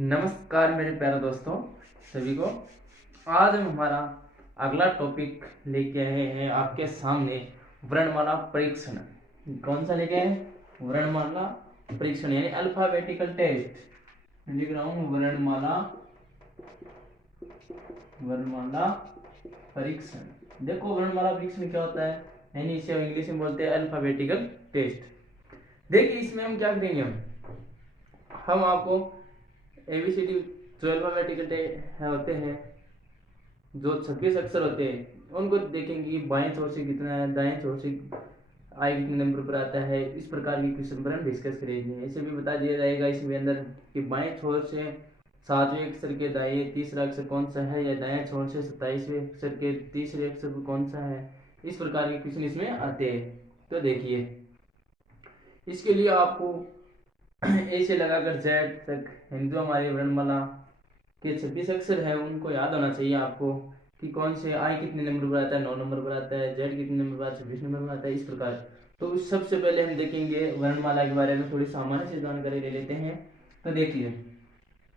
नमस्कार मेरे प्यारे दोस्तों सभी को। आज हम हमारा अगला टॉपिक लेके आए हैं आपके सामने, वर्णमाला परीक्षण। कौन सा लेके आए? वर्णमाला परीक्षण यानी अल्फाबेटिकल टेस्ट। लिख रहा हूँ वर्णमाला परीक्षण। देखो वर्णमाला परीक्षण क्या होता है, यानी इसे इंग्लिश में बोलते हैं अल्फाबेटिकल टेस्ट। देखिए इसमें हम क्या करेंगे, हम आपको एबीसीडी जो अल्फाबेटिकल होते हैं, जो 26 अक्षर होते हैं उनको देखेंगे कि बाएं छोर से कितना है, दाएं छोर से आई कितने नंबर पर आता है। इस प्रकार की क्वेश्चन पर हम डिस्कस करेंगे। ऐसे भी बता दिया जाएगा इसमें अंदर कि बाएं छोर से 7वें अक्षर के दाएं तीसरा अक्षर कौन सा है, या दाएं छोर से 27वें अक्षर के तीसरे अक्षर को कौन सा है। इस प्रकार के क्वेश्चन इसमें आते हैं। तो देखिए इसके लिए आपको ए से लगाकर जेड तक जो हमारे वर्णमाला के 26 अक्षर है उनको याद होना चाहिए आपको, कि कौन से आई कितने नंबर पर आता है, 9 नंबर पर आता है, जेड कितने नंबर पर आता है, 26 नंबर पर आता है। इस प्रकार तो सबसे पहले हम देखेंगे वर्णमाला के बारे में, थोड़ी सामान्य से जानकारी ले लेते हैं। तो देखिए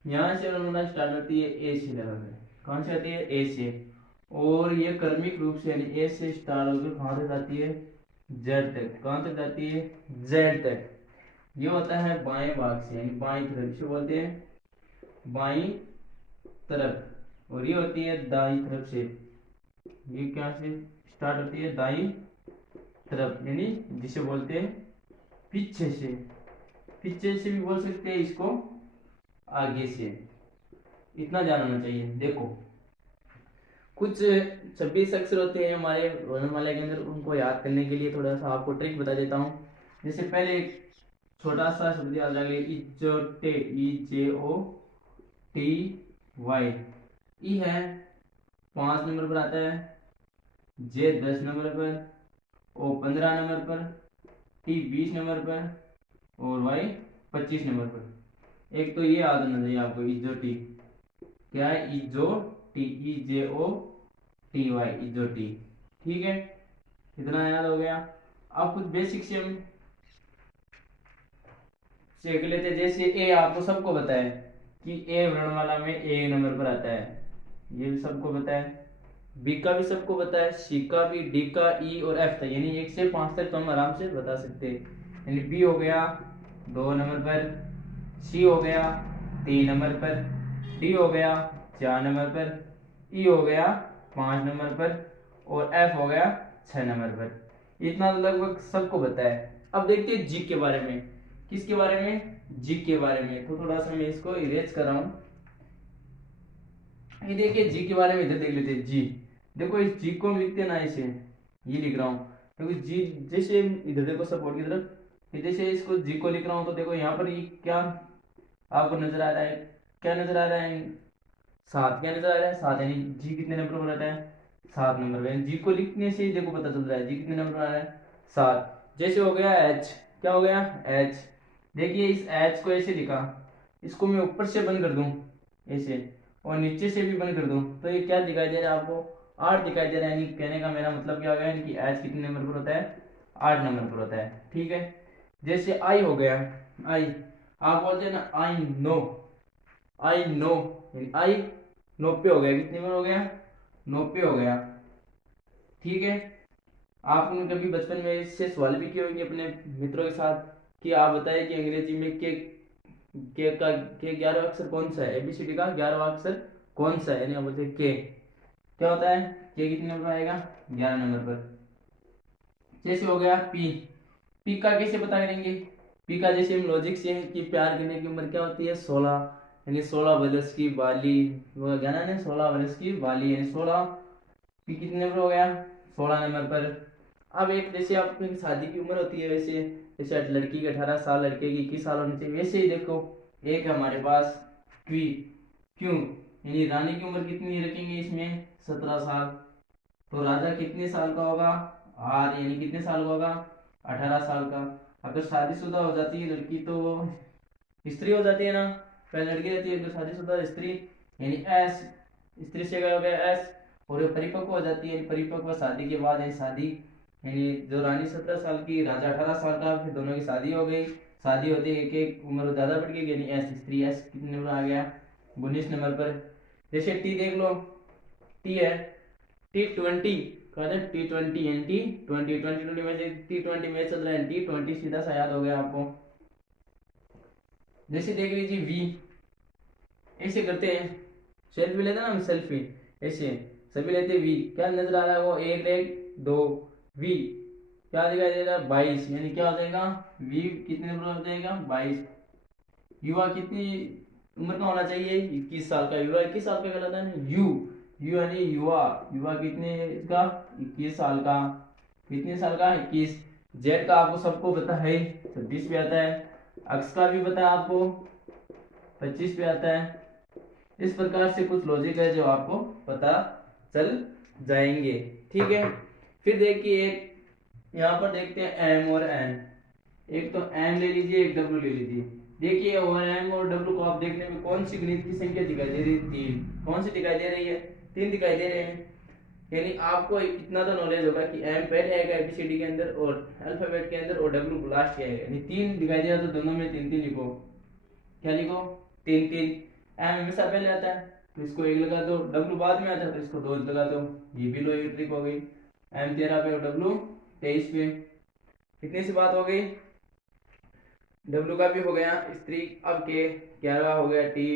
यहाँ से वर्णमाला स्टार्ट होती है ए से लगाकर। कौन से आती है? ए से। और ये क्रमिक रूप से यानी ए से स्टार्ट होकर कहाँ तक जाती है? जेड तक। कहाँ तक जाती है? जेड तक। ये होता है बाएं भाग से यानी बाएं तरफ, इसे बोलते हैं बाईं तरफ। और ये होती है दाईं तरफ से। ये क्या से स्टार्ट होती है? दाईं तरफ, यानी जिसे बोलते हैं पीछे से। पीछे से भी बोल सकते हैं इसको, आगे से। इतना जानना चाहिए। देखो कुछ 26 अक्षर होते हैं हमारे वर्णमाला के अंदर, उनको याद करने के लिए थोड़ा सा आपको ट्रिक बता देता हूँ। जैसे पहले छोटा सा शब्द याद रख लिया, इजोटे, IJOTY। ई है 5 नंबर पर आता है, जे 10 नंबर पर, ओ 15 नंबर पर, टी 20 नंबर पर और वाई 25 नंबर पर। एक तो ये याद होना चाहिए आपको, इजोटी। क्या है? इजोटी, IJOTY, इजोटी। ठीक है, इतना याद हो गया। अब कुछ बेसिक से हम सीख लेते। जैसे ए आपको सबको पता है कि ए वर्णमाला में ए नंबर पर आता है, ये भी सबको पता है। बी का भी सबको पता है, सी का भी, डी का, ई और एफ तक, यानी 1 से 5 तक तो हम आराम से बता सकते हैं। यानी बी हो गया 2 नंबर पर, सी हो गया 3 नंबर पर, डी हो गया 4 नंबर पर, ई हो गया 5 नंबर पर और एफ हो गया 6 नंबर पर। इतना लगभग सबको पता है। अब देखते हैं जी के बारे में। किसके बारे में? जी के बारे में। तो थोड़ा सा मैं इसको इरेज कर रहा हूं। ये देखिए जी के बारे में इधर देख लेते हैं। जी देखो, इस जी को हम लिखते हैं ना ऐसे, ये लिख रहा हूँ क्योंकि जी जैसे इधर देखो सपोर्ट की तरफ, जैसे इसको जी को लिख रहा हूँ तो देखो यहाँ पर ये क्या आपको नजर आ रहा है? क्या नजर आ रहा है? 7। क्या नजर आ रहा है? 7। यानी जी कितने नंबर पर आता है? 7 नंबर पर। जी को लिखने से ही देखो पता चल रहा है जी कितने नंबर पर आ रहा है? 7। जैसे हो गया एच। क्या हो गया? एच। देखिए इस एच को ऐसे लिखा, इसको मैं ऊपर से बंद कर दूं ऐसे और नीचे से भी बंद कर दूं तो ये क्या दिखाई दे रहा है आपको? 8 दिखाई दे रहा है। यानी कहने का मेरा मतलब क्या हो गया कि एच कितने नंबर पर होता है? 8 नंबर पर होता है। ठीक है, जैसे आई हो गया। आई आप बोलते हैं ना आई नो, आई नो, आई 90 हो गया। कितने में हो गया? 90 हो गया। ठीक है, आपने कभी बचपन में इससे सवाल भी किए होंगे अपने मित्रों के साथ कि आप बताइए कि अंग्रेजी में के 11वां अक्षर कौन सा है? एबीसीडी का 11वां अक्षर कौन सा है? यानी आप बोलते हैं के। क्या होता है? के कितने नंबर पर आएगा? 11 नंबर पर। जैसे हो गया पी। पी का कैसे पता करेंगे? पी का जैसे हम लॉजिक से है कि प्यार करने की उम्र क्या होती है? 16। यानी 16 बरस की बाली, वो गाना ने 16 बरस की बाली, यानी 16। पी कितने नंबर हो गया? 16 नंबर पर। अब एक जैसे आपकी शादी की उम्र होती है वैसे, जैसे लड़की की 18 साल, लड़के की 21 साल होनी चाहिए, वैसे ही देखो एक है हमारे पास क्वी। क्यों? यानी रानी की उम्र कितनी रखेंगे इसमें? 17 साल। तो राजा कितने साल का होगा? आर, यानी कितने साल का होगा? 18 साल का। अगर शादीशुदा हो जाती है लड़की तो वो स्त्री हो जाती है ना, पहले लड़की रहती है तो शादीशुदा स्त्री, यानी एस। स्त्री से क्या हो गया? एस। और ये परिपक्व हो जाती है, परिपक्व शादी के बाद है शादी। यानी जो रानी 17 साल की, राजा 18 साल का, फिर दोनों की शादी हो गई। शादी होती है, एक एक उम्र ज्यादा बढ़ गई, यानी एस स्त्री एस कितने नंबर आ गया 19 नंबर पर। जैसे टी देख लो, टी है T20, T20 यानी T20 में से T20 मैच चल रहा है, T20 सीधा सा याद हो गया आपको। जैसे देख लीजिए वी, ऐसे करते हैं, सेल्फी लेते हैं ना हम, सेल्फी ऐसे सभी लेते वी, क्या नजर आ रहा है वो, एक एक दो वी, क्या दिखाई दे रहा है 22, यानी क्या हो जाएगा वी कितने नंबर हो जाएगा 22। युवा कितनी उम्र का होना चाहिए 21 साल का, युवा 21 साल का कहलाता है ना, यू यू यानी युवा, युवा कितने का 21 साल का, कितने साल का 21। जेड का आपको सबको पता है 26 पे आता है, अक्स का भी पता है आपको 25 पे आता है। इस प्रकार से कुछ लॉजिक है जो आपको पता चल जाएंगे, ठीक है। फिर देखिए एक यहाँ पर देखते हैं एम और एन, एक तो एम ले लीजिए, एक डब्ल्यू ले लीजिए। देखिए और एम और डब्ल्यू को आप देखने में कौन सी गणित की संख्या दिखाई दे रही है, तीन, कौन सी दिखाई दे रही है, तीन दिखाई दे रहे हैं। यानी आपको इतना तो नॉलेज होगा कि एम पहले आएगा एबीसीडी के अंदर और अल्फाबेट के अंदर, और डब्ल्यू लास्ट के आएगा, यानी तीन दिखाई दिया तो दोनों में तीन तीन लिखो, क्या लिखो तीन तीन। एम हमेशा पहले आता है तो इसको एक लगा दो, डब्ल्यू बाद में आता है तो इसको दो लगा दो, ये भी लो एक ट्रिक हो गई। एम 13 पे और डब्ल्यू 23 पे, कितनी सी बात हो गई, डब्ल्यू का भी हो गया स्त्री, अब के 11 हो गया टी,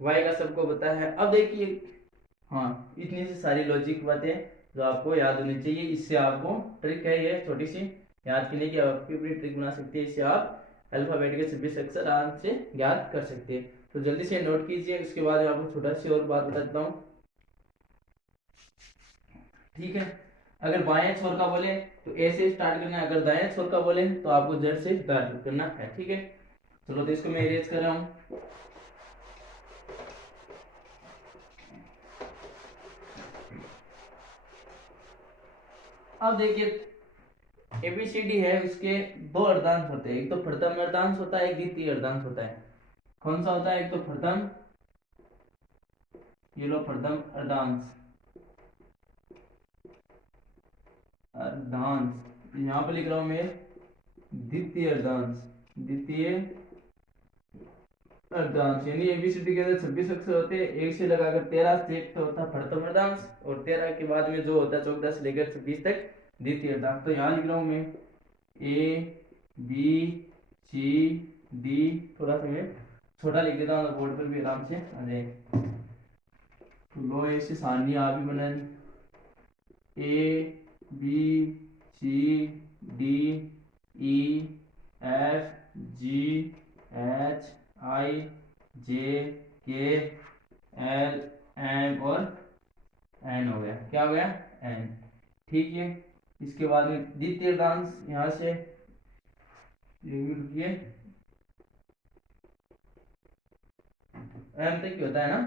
वाई का सबको पता है। अब देखिए हाँ, इतनी सी सारी लॉजिक बातें जो आपको याद होनी चाहिए, इससे आपको ट्रिक है ये छोटी सी याद करने की, आपकी अपनी ट्रिक बना सकते हैं, इससे आप अल्फाबेट के सभी अक्षर आराम से याद कर सकते हैं। तो जल्दी से नोट कीजिए, उसके बाद मैं आपको छोटा सी और बात बता देता हूँ, ठीक है। अगर बाएं छोर का बोले तो ए से स्टार्ट करना है, अगर दाएं छोर का बोले तो आपको जेड से स्टार्ट करना है, ठीक है। चलो तो इसको मैं इरेज कर रहा हूँ। अब देखिए एबीसीडी है, उसके दो अर्धांश होते हैं, एक तो प्रथम अर्धांश होता है, एक द्वितीय अर्धांश होता है। कौन सा होता है, एक तो प्रथम, ये लो प्रथम अर्धांश, अर्धांश यहाँ पर लिख रहा हूं मैं द्वितीय अर्धांश, द्वितीय अर्धांश, यानी एबीसीडी के अंदर 26 अक्षर होते हैं, एक से लगाकर 13 से एक तो होता है प्रथम अर्धांश, और 13 के बाद में जो होता है 14 से लेकर 26 तक द्वितीय अर्धांश। तो यहाँ लिख रहा हूं मैं ए बी सी डी, थोड़ा सा मैं छोटा लिख देता हूँ बोर्ड पर भी आराम से आ जाए। तो लो ऐसे सारणी आप भी बना, A B C D E F G H I J K L M और एन हो गया, क्या हो गया एन, ठीक है। इसके बाद में द्वितीय अर्धांश यहाँ से रुकिए एम तक ही होता है ना,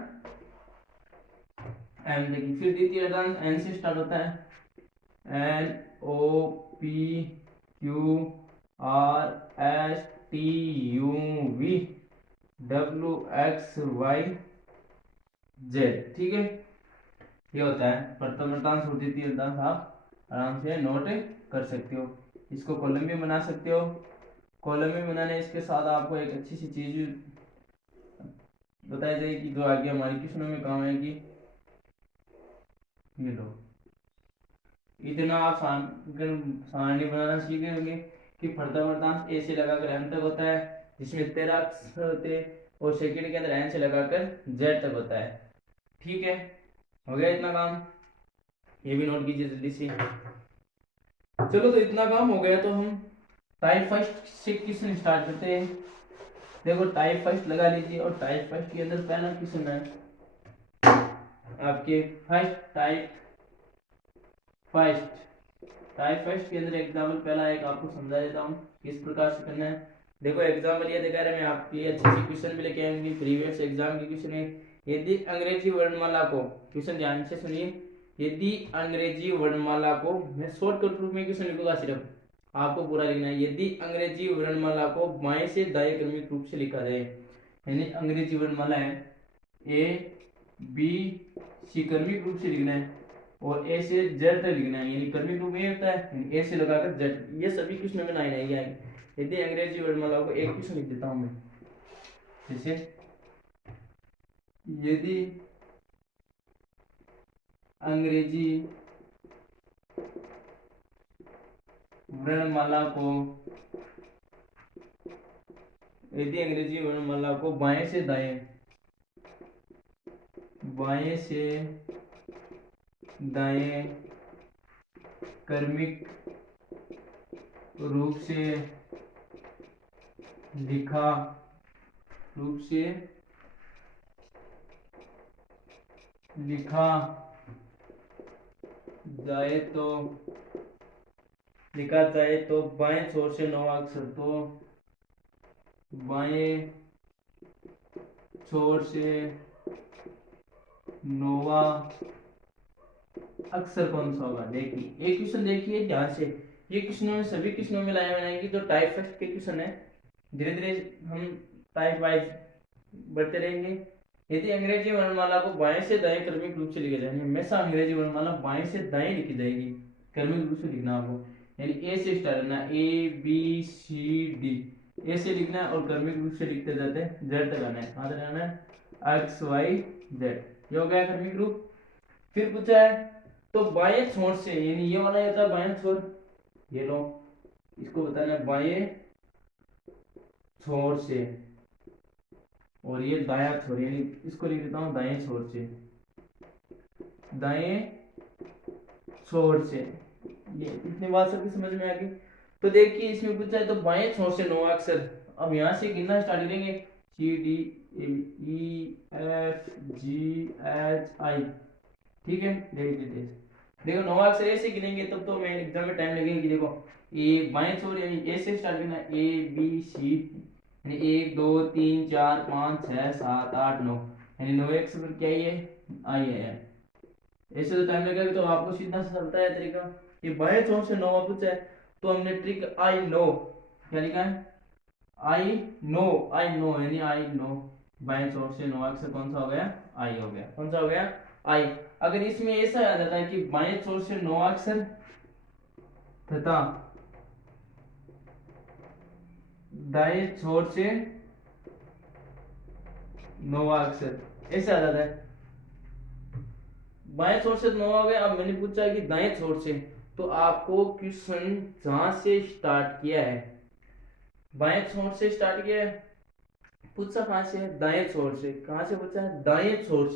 एम तक ही। फिर द्वितीय अर्धांश एन से स्टार्ट होता है, N O P Q R S T U V W X Y Z, ठीक है। ये होता है प्रथम अर्धांश और द्वितीय अर्धांश, आप आराम से नोट कर सकते हो। इसको कॉलम भी बना सकते हो, कॉलम में बनाने इसके साथ आपको एक अच्छी सी चीज बताई जाएगी जो आगे हमारी क्वेश्चनों में काम आएगी। ये लो, इतना आप सारणी बनाना सीख होंगे कि प्रथम अर्धांश ए से लगाकर एम तक होता है, जिसमें 13 अक्षर होते हैं, और सेकंड के अंदर एन से लगाकर जेड तक होता है, ठीक है। हो गया इतना काम, ये भी नोट कीजिए जल्दी से। चलो तो इतना काम हो गया, तो हम टाइप फर्स्ट से क्वेश्चन स्टार्ट करते हैं। देखो टाइप फर्स्ट लगा लीजिए, और टाइप फर्स्ट के अंदर पहला क्वेश्चन है आपके फर्स्ट टाइप फर्स्ट के अंदर एग्जाम्पल पहला एक आपको समझा देता हूँ किस प्रकार से करना है। देखो एग्जाम्पल ये दिखा रहा है, मैं आपकी अच्छी सी क्वेश्चन भी लेके आऊंगी, प्रीवियस एग्जाम की क्वेश्चन है। यदि अंग्रेजी वर्णमाला को, क्वेश्चन ध्यान से सुनिए, यदि अंग्रेजी वर्णमाला को, मैं शॉर्टकट रूप में क्वेश्चन लिखूंगा, सिर्फ आपको पूरा लिखना है। यदि अंग्रेजी वर्णमाला को बाएं से दाएं क्रमिक रूप से लिखा जाए, यानी अंग्रेजी वर्णमाला है ए बी सी क्रमिक रूप से लिखना है, और ए से जेड तक लिखना है, यानी क्रमिक रूप में होता है ए से लगाकर जेड, ये सभी क्वेश्चन में 9 आएगी। यदि अंग्रेजी वर्णमाला को एक क्वेश्चन लिख देता हूं मैं, जैसे यदि अंग्रेजी वर्णमाला को बाएं से दाएं क्रमिक रूप से लिखा जाए तो बाएं छोर से 9 अक्षर, तो बाएं छोर से 9वां अक्षर कौन सा होगा। देखिए एक क्वेश्चन देखिए ध्यान से, ये क्वेश्चनों में सभी क्वेश्चनों में लाया बनाएंगे जो टाइप फर्स्ट के क्वेश्चन है। धीरे धीरे हम टाइप वाइज बढ़ते रहेंगे। यदि अंग्रेजी वर्णमाला को बाएं से दाएं क्रमिक रूप से लिखा जाए, हमेशा अंग्रेजी वर्णमाला बाएं से दाएं लिखी जाएगी, क्रमिक रूप से लिखना आपको, यानी ए से स्टार्ट करना, ए बी सी डी, ए से लिखना है और क्रमिक रूप से लिखते जाते हैं जेड तक आना है, कहां तक आना है, एक्स वाई जेड, ये हो गया क्रमिक रूप। फिर पूछा है तो बाएं छोर से, यानी ये वाला होता है बाएं छोर, ये लो इसको बताना है बाएं छोर से, और ये दायां छोर, यानी इसको लिख देता हूं दाएं छोर से, ये इतनी बात सबकी समझ में आ गई। तो देखिए इसमें पूछा है तो बाएं छोर से 9 अक्षर, अब यहां से गिनना स्टार्ट करेंगे, C D E F G H I, ठीक है। देखो 9 अक्षर ऐसे गिनेंगे तब तो मैं एग्जाम में टाइम लगेगा कि देखो ए बाएं छोर यानी ए से स्टार्ट करना, ए बी सी, यानी 1 2 3 4 5 6 7 8 9, यानी 9 अक्षर क्या है, आई है। ऐसे तो टाइम लगेगा, तो आपको सीधा चलता है तरीका कि बाएं छोर से 9 पूछा है तो हमने ट्रिक आई नो, क्या लिखा है, आई नो यानी आई नो, बाएं छोर से 9 अक्षर कौन सा हो गया, आई हो गया, कौन सा हो गया, आई। अगर इसमें ऐसा आ जाता है कि बाएं छोर से 9 अक्षर तथा दाएं छोर से 9 अक्षर, ऐसा आ जाता है, बाएं छोर से 9 हो गया। अब मैंने पूछा कि दाएं छोर से, तो आपको क्वेश्चन जहां से स्टार्ट किया है, बाएं छोर से स्टार्ट किया है, पूछा कहां से है, दाएं छोर से, कहां से पूछा है, दाएं छोर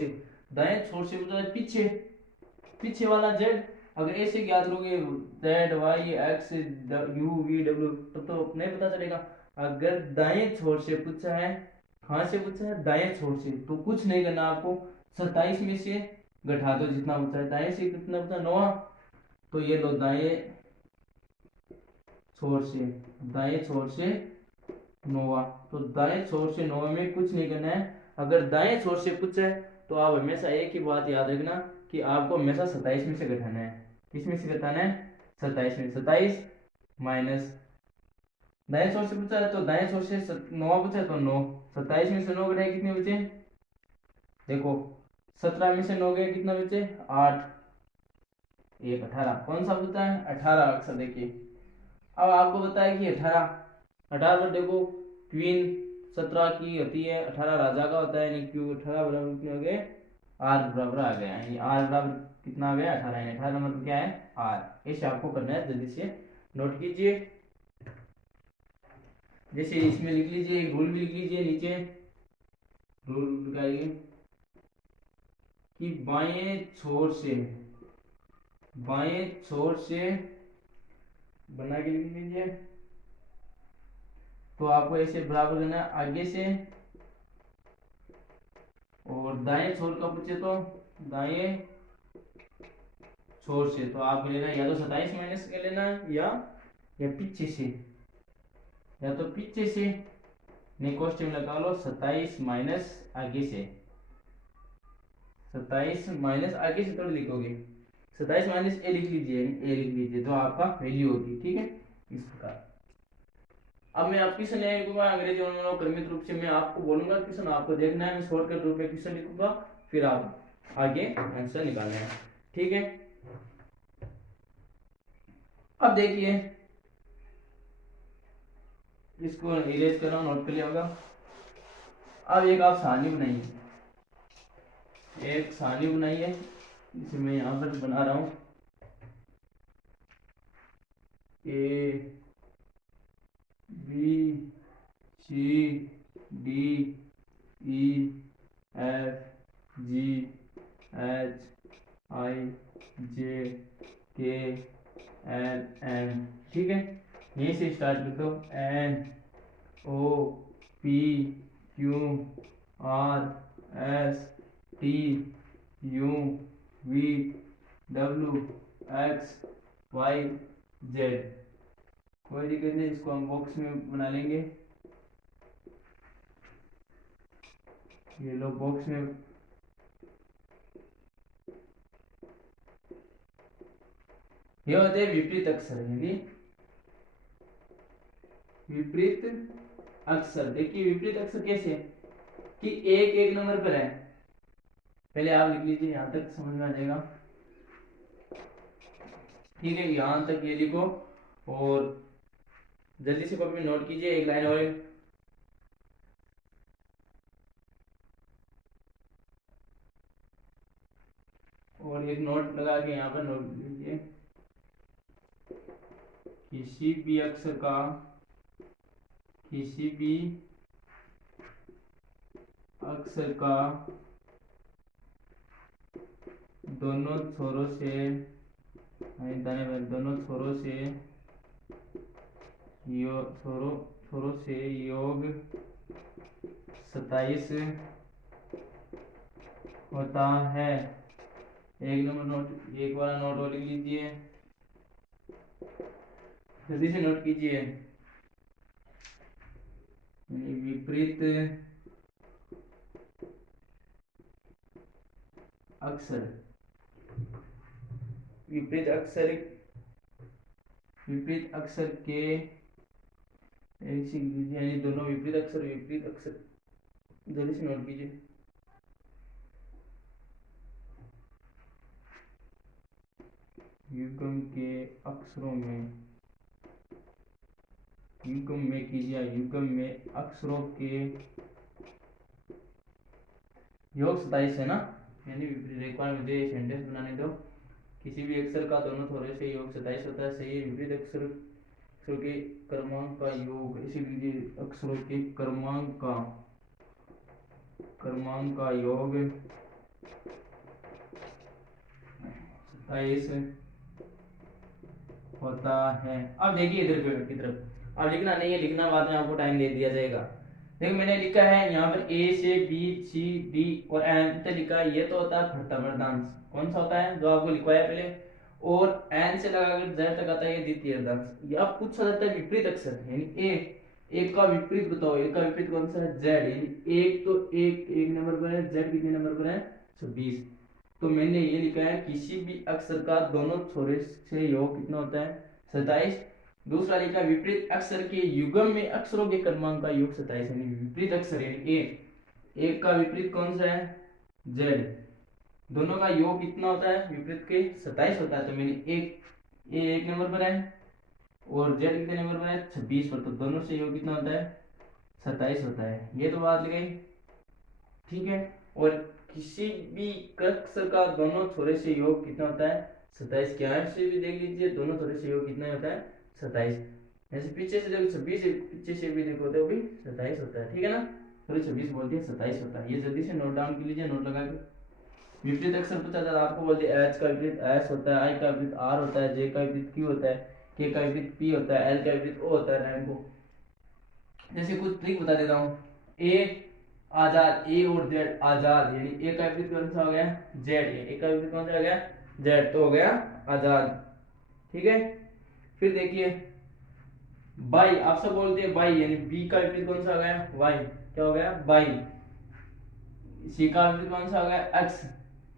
से पूछा है पीछे वाला जेड। अगर ऐसे ज्ञात करोगे Z Y X U V W तो नहीं पता चलेगा। अगर दाएं छोर से पूछा है, कहां से पूछा है, दाएं छोर से, तो कुछ नहीं करना आपको, 27 में से घटा दो जितना पूछा है, दाएं से कितना पूछा, 9, तो ये लो दाएं छोर से 9, तो दाएं छोर से 9 में कुछ नहीं करना है। अगर दाएं छोर से पूछा है तो आप हमेशा एक ही बात याद रखना कि आपको हमेशा 27 में से घटाना है, किसमें से घटाना है, 27 में, 27 माइनस, दाएं छोर से पूछा है तो दाएं छोर से 9 पूछा है तो 9, 27 में से 9 घटाए कितने बचे, देखो 17 में से 9 गए कितना बचे, 8, 1 18, कौन सा पूछा है, 18 अक्षर। देखिए अब आपको बताया कि 18 पर देखो क्वीन 17 की होती है, 18 राजा का होता है, यानी क्यू 18 बराबर कितने हो गए, आर बराबर आ गया, यानी आर बराबर कितना आ गया, 18, यानी 18 मतलब क्या है, आर। ऐसे आपको करना है, जल्दी से नोट कीजिए, जैसे इसमें लिख लीजिए, एक रूल भी लिख लीजिए नीचे, रूल लगाइए कि बाएं छोर से बना के लिख लीजिए, तो आपको ऐसे बराबर करना है आगे से, और दाएं छोर का पूछे तो दाएं छोर से, तो आप लेना या तो 27 माइनस कर लेना या पीछे से, या तो पीछे से निकोस्ट में लगा लो 27 माइनस आगे से, 27 माइनस आगे से थोड़ी लिखोगे, 27 माइनस ए लिख लीजिए, तो आपका वैल्यू होगी, ठीक है, इस प्रकार। अब मैं आप क्वेश्चन लिखूंगा अंग्रेजी वर्णमाला क्रमिक रूप से, मैं आपको बोलूंगा क्वेश्चन, आपको देखना है, मैं शॉर्टकट रूप में क्वेश्चन लिखूंगा, फिर आप आगे आंसर निकालना है, ठीक है। अब देखिए इसको इरेज कर रहा हूँ, नोट कर लिया होगा। अब एक आप सारणी बनाइए, एक सारणी बनाइए, इसे मैं यहाँ पर बना रहा हूँ। A B C D E F G H I J K L M, ठीक है। यहीं से स्टार्ट कर दो। N O P Q R S T U V W X Y Z. कोई दिक्कत नहीं, इसको हम बॉक्स में बना लेंगे। ये लो बॉक्स में, ये होते हैं विपरीत अक्षर, यानी विपरीत अक्षर। देखिए विपरीत अक्षर कैसे कि एक एक नंबर पर है। पहले आप लिख लीजिए, यहां तक समझ में आ जाएगा, ठीक है। यहां तक ये लिखो और जल्दी से कॉपी में नोट कीजिए। एक लाइन और एक नोट लगा के यहाँ पर नोट लीजिए। किसी भी अक्षर का, किसी भी अक्षर का दोनों छोरों से, दोनों छोरों से छोरों से योग 27 होता है। एक नंबर नोट, एक वाला नोट और लिख लीजिए, जल्दी से नोट कीजिए। विपरीत अक्षर, विपरीत अक्षर, विपरीत अक्षर के यानी दोनों विपरीत अक्षर, विपरीत अक्षर, जल्दी से नोट कीजिए। युग्म के अक्षरों में, युग्म में कीजिए, युग्म में अक्षरों के योग 27 है ना, यानी एक बार मुझे सेंटेंस बनाने दो। किसी भी अक्षर का दोनों छोरों से योग 27 होता है, सही है। विपरीत अक्षरों के क्रमांक का योग, इसीलिए अक्षरों के क्रमांक का योग 27 होता है। अब देखिए इधर की तरफ, अब लिखना नहीं है, लिखना बाद में आपको टाइम दे दिया जाएगा। देखो मैंने लिखा है यहाँ पर ए से बी सी डी और एन तक लिखा है। ये तो होता है फटता वर्धांश, कौन सा होता है जो आपको लिखवाया पहले, और एन से लगाकर जेड तक आता है ये द्वितीय वर्धांश। या पूछा जाता है विपरीत अक्षर, यानी एक का विपरीत बताओ, एक का विपरीत कौन सा है, जेड। यानी एक तो एक नंबर पर है, जेड कितने नंबर पर है, 26। तो मैंने ये लिखा है किसी भी अक्षर का दोनों छोरे से योग कितना होता है, 27। दूसरा लिखा विपरीत अक्षर के युग्म में अक्षरों के क्रमांक का योग 27, यानी विपरीत अक्षर यानी एक का विपरीत कौन सा है, जेड। दोनों का योग कितना होता है विपरीत के, 27 होता है। तो मैंने एक नंबर पर है और जेड कितने नंबर पर है, 26 पर। तो दोनों से योग कितना होता है, 27 होता है। ये तो बात लगाई, ठीक है। और किसी भी अक्षर का दोनों छोरे से योग कितना होता है, 27। क्या से भी देख लीजिए, दोनों छोरे से योग कितना होता है, 27। ऐसे पीछे से देखो 26, पीछे से भी देखो तो भी 27 होता है, ठीक है ना। थोड़ी 26 बोल दिया, 27 होता है। ये जल्दी से नोट डाउन कर लीजिए, नोट लगा के। विपरीत अक्षर पूछा जाता है, आपको बोल दिया एच का विपरीत एस होता है, आई का विपरीत आर होता है, जे का विपरीत क्यू होता है, के का विपरीत पी होता है, एल का विपरीत ओ होता है, रैंको। जैसे कुछ ट्रिक बता देता हूँ। ए आजाद, ए और जेड आजाद, यानी ए का विपरीत कौन सा हो गया, जेड। ए का विपरीत कौन सा हो गया, जेड, तो हो गया आजाद, ठीक है। फिर देखिए बाई, आप सब बोलते हैं बाई, यानी बी का विपरीत कौन सा हो गया, वाई, क्या हो गया, बाई। सी का विपरीत कौन सा हो गया, एक्स।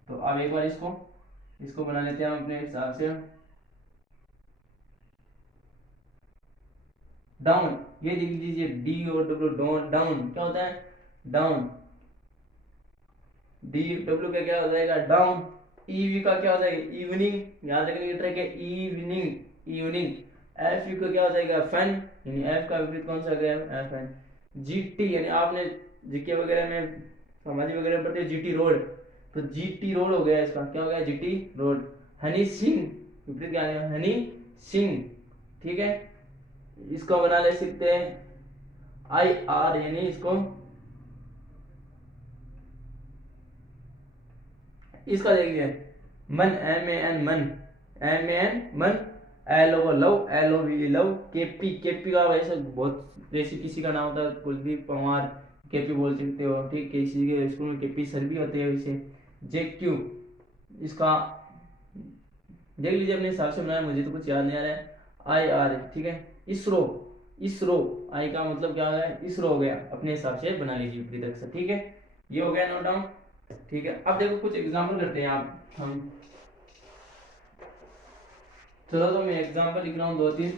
तो अब एक बार इसको बना लेते हैं हम अपने हिसाब से। डाउन, ये देख लीजिए डी और डब्ल्यू, डाउन क्या होता है, डाउन। डी डब्ल्यू का क्या हो जाएगा, डाउन। ईवी का क्या हो जाएगा, इवनिंग, याद रखने की तरह के इवनिंग, इवनिंग। एफ यू का क्या हो जाएगा, फन। यानी एफ का विपरीत कौन सा आ गया, एफ है। जीटी यानी आपने जीके वगैरह में सामाजिक वगैरह में पढ़ते जीटी रोड, तो जीटी रोड हो गया, इसका क्या हो गया, जीटी रोड। हनी सिंह विपरीत क्या आ गया, हनी सिंह, ठीक है। इसको बना ले सकते हैं आई आर, यानी इसको इसका देखिए man, M A N man, M A N man, L O love, L O V love, KP, KP का वैसे बहुत, जैसे किसी का नाम होता है कुलदीप पंवार, केपी बोल सकते हो, ठीक, किसी के स्कूल में केपी सर भी होते हैं वैसे। जे क्यू, इसका देख लीजिए अपने हिसाब से बनाया, मुझे तो कुछ याद नहीं आ रहा है। आई आर, ठीक है। इसरो, इसरो, आई का मतलब क्या है, इसरो हो गया, अपने हिसाब से बना लीजिए विपरीत अक्षर, ठीक है। ये हो गया नोट डाउन, ठीक है। अब देखो कुछ एग्जाम्पल करते हैं आप हम, चलो तो मैं एग्जाम्पल लिख रहा हूँ 2-3।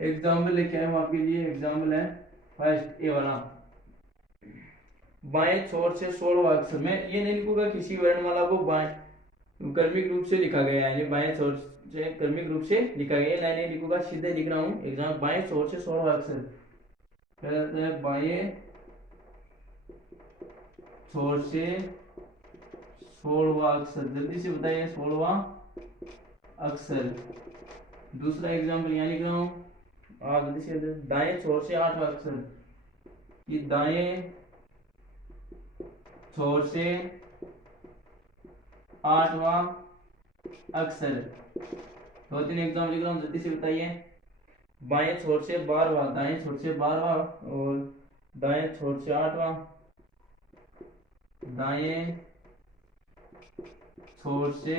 एग्जाम्पल लेके आए हम आपके लिए, एग्जाम्पल है फर्स्ट ए वाला, बाएं छोर से 16वां अक्षर। मैं ये नहीं लिखूंगा किसी वर्णमाला को बाएं क्रमिक रूप से लिखा गया है, यानी बाएं छोर से क्रमिक रूप से लिखा गया है, मैं नहीं लिखूंगा, सीधे लिख रहा हूँ एग्जाम, बाएं छोर से 16वां अक्षर, कहते हैं बाएं छोर से 16वां अक्षर, जल्दी से बताइए 16वां अक्षर। दूसरा एग्जाम्पल यहाँ लिख रहा हूँ, आप जल्दी से, दाएं छोर से 8वां अक्षर, कि दाएं छोर से 8वां अक्षर। 2-3 एग्जाम्पल लिख रहा हूँ, जल्दी से बताइए। बाएं छोर से 12वां, दाएं छोर से 12वां, और दाएं छोर से 8वां, दाएं छोर से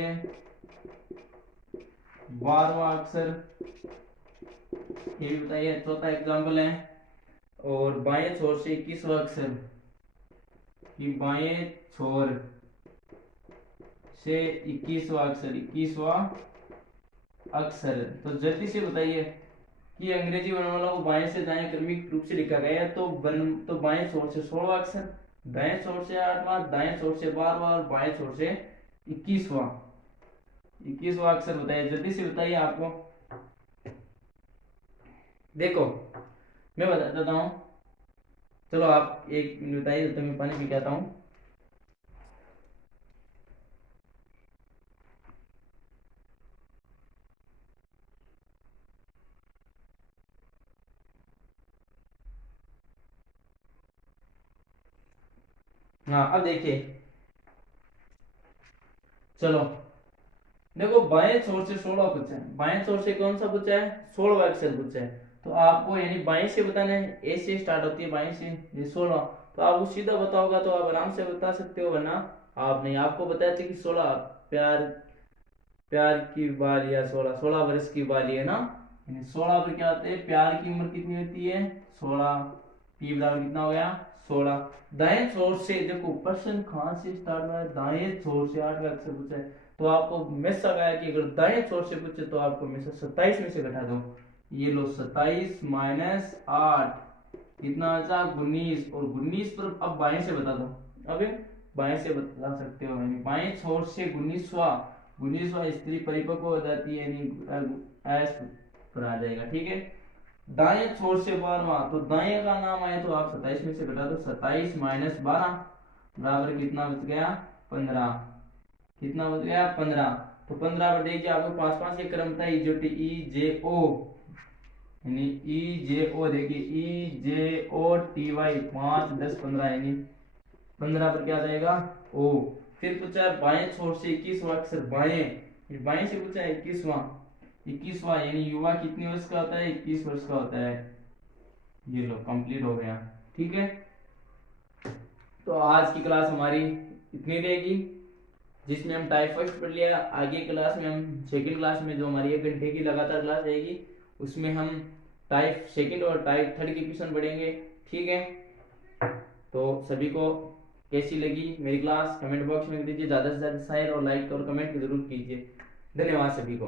12वां अक्षर, ये भी बताइए। चौथा एग्जाम्पल है, और बाएं छोर से 21वां अक्षर, कि बाएं छोर से 21वां अक्षर, 21वां अक्षर। तो जल्दी से बताइए कि अंग्रेजी वर्णमाला को बाएं से दाएं क्रमिक रूप से लिखा गया है, तो बाएं छोर से 16वां अक्षर, दाएं छोर से 8वां, दाएं छोर से 12वां, और बाएं छोर से 21वां अक्षर बताइए, जल्दी से बताइए आपको। देखो मैं बता देता हूँ, चलो आप एक मिनट बताइए, तो मैं पानी पी के आता हूँ। हाँ अब देखिए, चलो देखो बाएं छोर से 16 पूछा है, बाएं छोर से कौन सा पूछा है, 16वां अक्षर पूछा है, तो आपको यानी बाएं से बताना है, ए से स्टार्ट होती है बाएं से, ये 16, तो आप सीधा बताओगा तो आप आराम से बता सकते हो, वरना आप नहीं, आपको बताया था कि 16 प्यार, प्यार की बाली या 16 वर्ष की बाली है ना, यानी 16 पर क्या होते हैं, प्यार की उम्र कितनी होती है, 16, पी बराबर कितना हो गया, 16। दाएं छोर से देखो प्रश्न कहां से स्टार्ट हुआ है, दाएं छोर से 8वां अक्षर पूछा है, तो आपको हमेशा कहा कि अगर दाएं छोर से पूछे तो आपको हमेशा 27 में से घटा दो, ये लो 27 माइनस 8 कितना बचा, 19, और 19 पर अब बाएं से बता दो, अब बाएं से बता सकते हो, यानी बाएं छोर से 19वां स्त्री परिपक्व हो जाती है, यानी एस पर आ जाएगा, ठीक है। दाएं छोर से 12वां, तो दाएं का नाम आए तो आप 27 में से घटा दो, 27 माइनस 12 बराबर कितना बच गया, 15, कितना बच गया, 15। तो 15 पर देखिए आपको 5-5 के क्रम था, ई जे ओ, यानी ई जे ओ, देखिए ई जे ओ टी वाई, 5 10 15, यानी 15 पर क्या आ जाएगा, ओ। फिर पूछा है बाएं छोर से 21वां अक्षर, बाएं से पूछा है 21वां, यानी युवा कितने वर्ष का होता है, 21 वर्ष का होता है, ये लो कंप्लीट हो गया, ठीक है। तो आज की क्लास हमारी इतनी रहेगी, जिसमें हम टाइप फर्स्ट पढ़ लिया, आगे क्लास में हम सेकंड क्लास में जो हमारी 1 घंटे की लगातार क्लास रहेगी, उसमें हम टाइप सेकंड और टाइप थर्ड के क्वेश्चन पढ़ेंगे, ठीक है। तो सभी को कैसी लगी मेरी क्लास कमेंट बॉक्स में दीजिए, ज़्यादा से ज़्यादा शेयर और लाइक और कमेंट जरूर कीजिए। धन्यवाद सभी को।